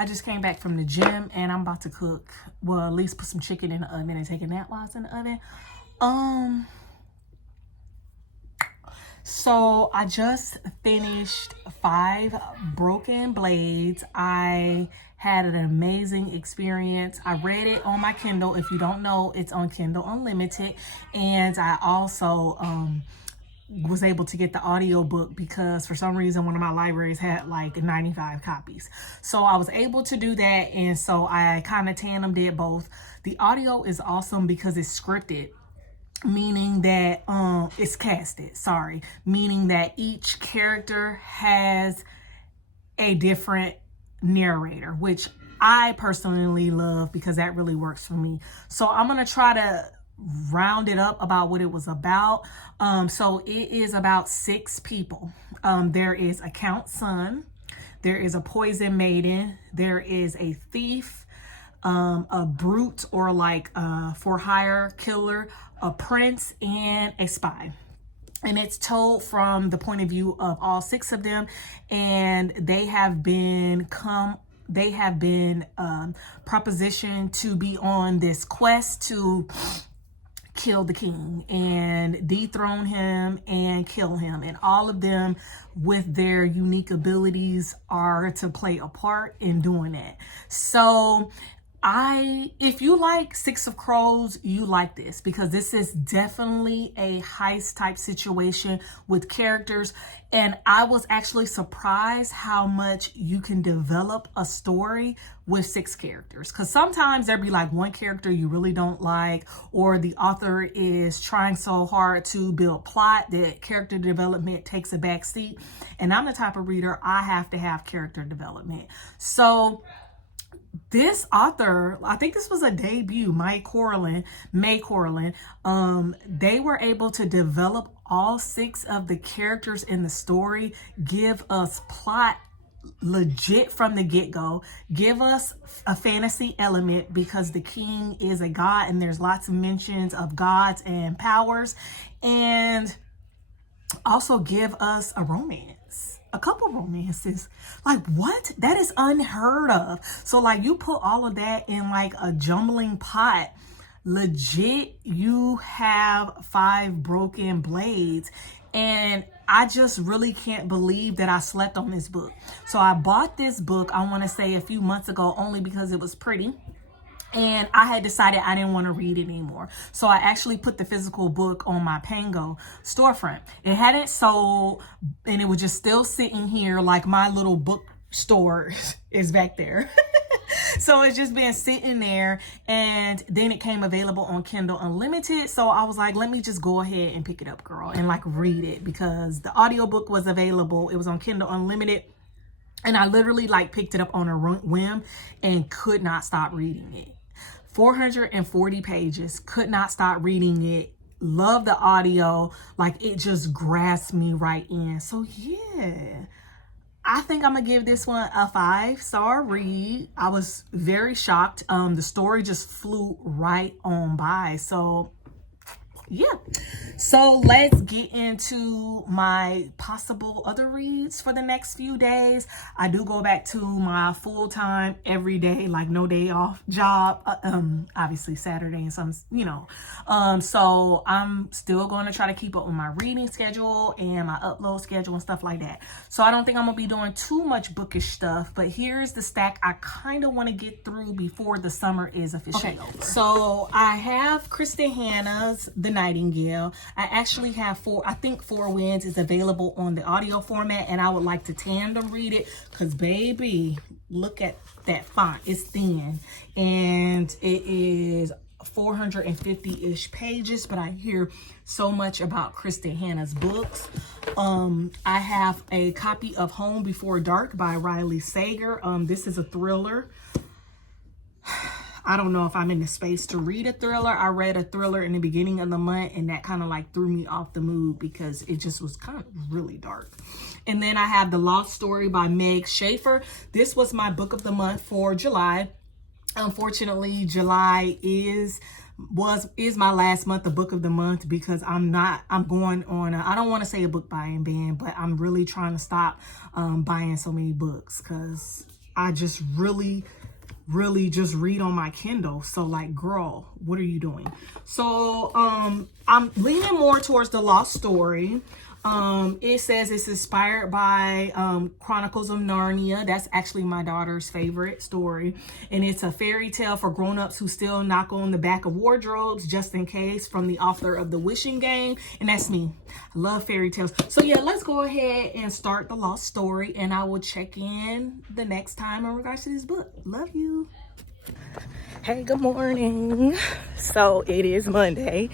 I just came back from the gym and I'm about to cook. Well, at least put some chicken in the oven and take a nap while it's in the oven. So I just finished 5 Broken Blades. I had an amazing experience. I read it on my Kindle. If you don't know, it's on Kindle Unlimited. And I also was able to get the audiobook because for some reason one of my libraries had like 95 copies. So I was able to do that, and so I kind of tandem did both. The audio is awesome because it's scripted, meaning that it's casted, meaning that each character has a different narrator, which I personally love because that really works for me. So I'm gonna try to round it up about what it was about. So it is about 6 people. There is a Count's son, there is a poison maiden, there is a thief, a brute or like for hire killer, a prince, and a spy. And it's told from the point of view of all 6 of them, and they have been propositioned to be on this quest to kill the king and dethrone him and kill him, and all of them with their unique abilities are to play a part in doing that. So if you like 6 of Crows, you like this because this is definitely a heist type situation with characters. And I was actually surprised how much you can develop a story with 6 characters. Because sometimes there'd be like one character you really don't like, or the author is trying so hard to build plot that character development takes a back seat. And I'm the type of reader, I have to have character development. So this author, I think this was a debut, May Corland, they were able to develop all 6 of the characters in the story, give us plot legit from the get-go, give us a fantasy element because the king is a god and there's lots of mentions of gods and powers, and also give us a romance. A couple romances. Like, what? That is unheard of. So like you put all of that in like a jumbling pot, legit, you have 5 Broken Blades. And I just really can't believe that I slept on this book. So I bought this book, I want to say a few months ago, only because it was pretty. And I had decided I didn't want to read it anymore. So I actually put the physical book on my Pango storefront. It hadn't sold, and it was just still sitting here like my little bookstore is back there. So it's just been sitting there, and then it came available on Kindle Unlimited. So I was like, let me just go ahead and pick it up, girl, and like read it because the audiobook was available. It was on Kindle Unlimited. And I literally like picked it up on a whim and could not stop reading it. 440 pages, could not stop reading it. Love the audio, like it just grasped me right in. So yeah, I think I'm gonna give this one a 5-star read. I was very shocked. The story just flew right on by. So yeah, so let's get into my possible other reads for the next few days. I do go back to my full-time everyday, like no day off job, obviously Saturday and some, so I'm still going to try to keep up with my reading schedule and my upload schedule and stuff like that. So I don't think I'm gonna be doing too much bookish stuff, but here's the stack I kind of want to get through before the summer is officially over. So I have Kristen Hanna's The Nightingale. I actually have 4 Winds is available on the audio format, and I would like to tandem read it because baby, look at that font. It's thin and it is 450-ish pages, but I hear so much about Kristen Hanna's books. I have a copy of Home Before Dark by Riley Sager. This is a thriller. I don't know if I'm in the space to read a thriller. I read a thriller in the beginning of the month, and that kind of like threw me off the mood because it just was kind of really dark. And then I have The Lost Story by Meg Schaffer. This was my book of the month for July. Unfortunately, July is my last month of book of the month because I'm going on I don't want to say a book buying ban, but I'm really trying to stop buying so many books because I just really just read on my Kindle. So like, girl, what are you doing? So I'm leaning more towards the lost story. It says it's inspired by Chronicles of Narnia. That's actually my daughter's favorite story. And it's a fairy tale for grown-ups who still knock on the back of wardrobes just in case, from the author of The Wishing Game. And that's me. I love fairy tales. So yeah, let's go ahead and start the lost story, and I will check in the next time in regards to this book. Love you. Hey, good morning. So it is Monday,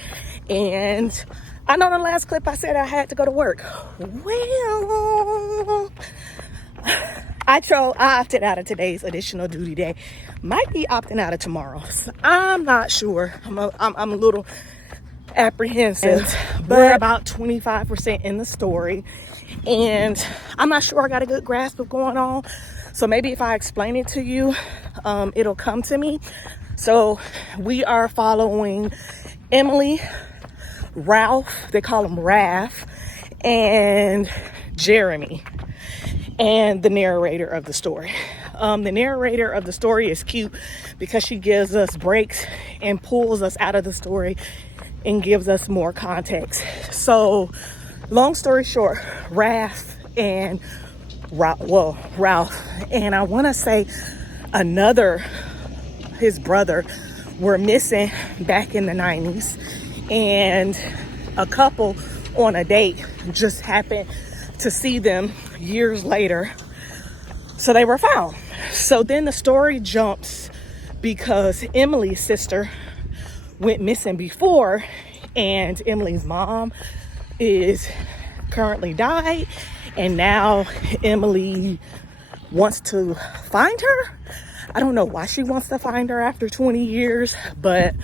and I know the last clip I said I had to go to work. Well, I opted out of today's additional duty day. Might be opting out of tomorrow's. I'm not sure. I'm a little apprehensive, but we're about 25% in the story, and I'm not sure I got a good grasp of going on. So maybe if I explain it to you, it'll come to me. So we are following Emily, Ralph, they call him Raph, and Jeremy, and the narrator of the story. The narrator of the story is cute because she gives us breaks and pulls us out of the story and gives us more context. So long story short, Ralph, and I want to say his brother were missing back in the 90s, and a couple on a date just happened to see them years later, so they were found. So then the story jumps because Emily's sister went missing before, and Emily's mom is currently died, and now Emily wants to find her. I don't know why she wants to find her after 20 years, but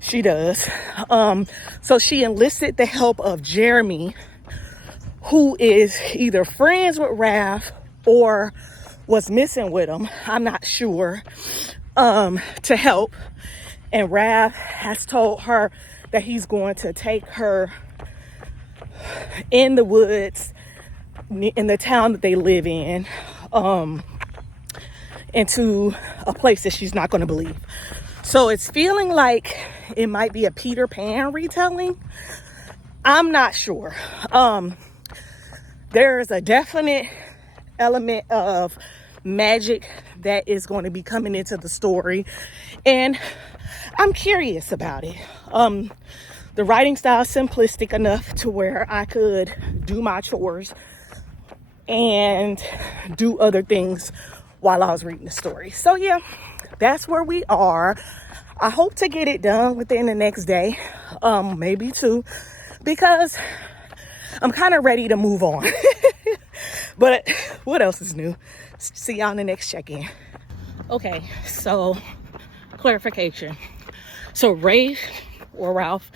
she does. So she enlisted the help of Jeremy, who is either friends with Raph or was missing with him. I'm not sure, to help. And Raph has told her that he's going to take her in the woods in the town that they live in, into a place that she's not going to believe. So it's feeling like it might be a Peter Pan retelling. I'm not sure. There's a definite element of magic that is going to be coming into the story, and I'm curious about it. The writing style is simplistic enough to where I could do my chores and do other things while I was reading the story. So yeah, that's where we are. I hope to get it done within the next day, maybe two, because I'm kind of ready to move on. But what else is new? See y'all in the next check-in. Okay, so clarification. So Ralph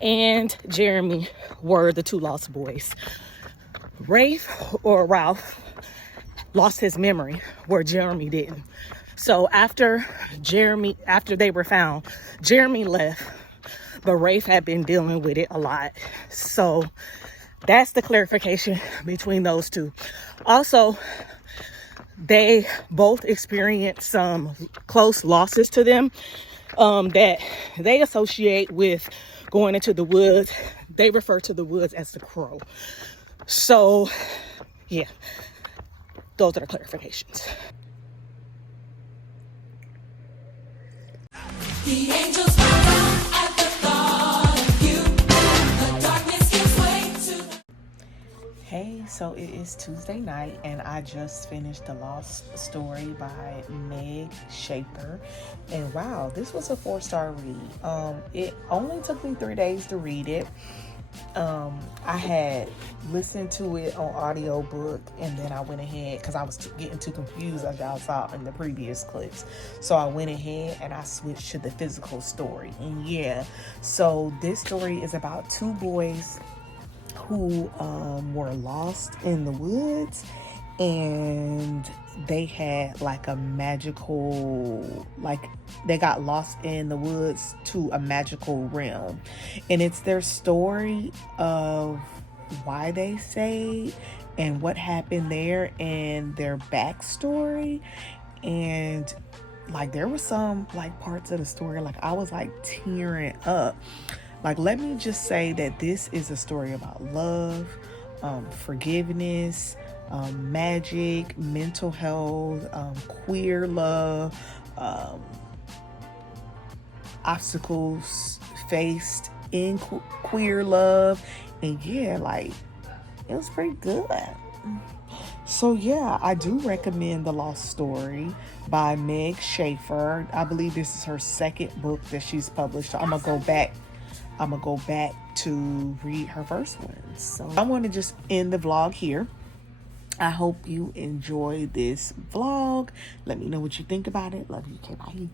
and Jeremy were the two lost boys. Ralph lost his memory, where Jeremy didn't. So after they were found, Jeremy left, but Rafe had been dealing with it a lot. So that's the clarification between those two. Also, they both experienced some close losses to them, that they associate with going into the woods. They refer to the woods as the crow. So yeah, those are the clarifications. The angels bow down at the thought of you. The darkness gives way to... Hey, so it is Tuesday night, and I just finished The Lost Story by Meg Schaffer. And wow, this was a 4-star read. It only took me 3 days to read it. I had listened to it on audiobook, and then I went ahead because I was getting too confused, as y'all saw in the previous clips. So I went ahead and I switched to the physical story. And yeah, so this story is about two boys who were lost in the woods, and they had like a magical, like they got lost in the woods to a magical realm, and it's their story of why they stayed and what happened there and their backstory. And like there were some like parts of the story like I was like tearing up. Like, let me just say that this is a story about love, forgiveness, magic, mental health, queer love, obstacles faced in queer love. And yeah, like it was pretty good. So yeah, I do recommend The Lost Story by Meg Schaffer. I believe this is her second book that she's published. So I'm gonna go back to read her first one. So I want to just end the vlog here. I hope you enjoy this vlog. Let me know what you think about it. Love you. Okay, bye.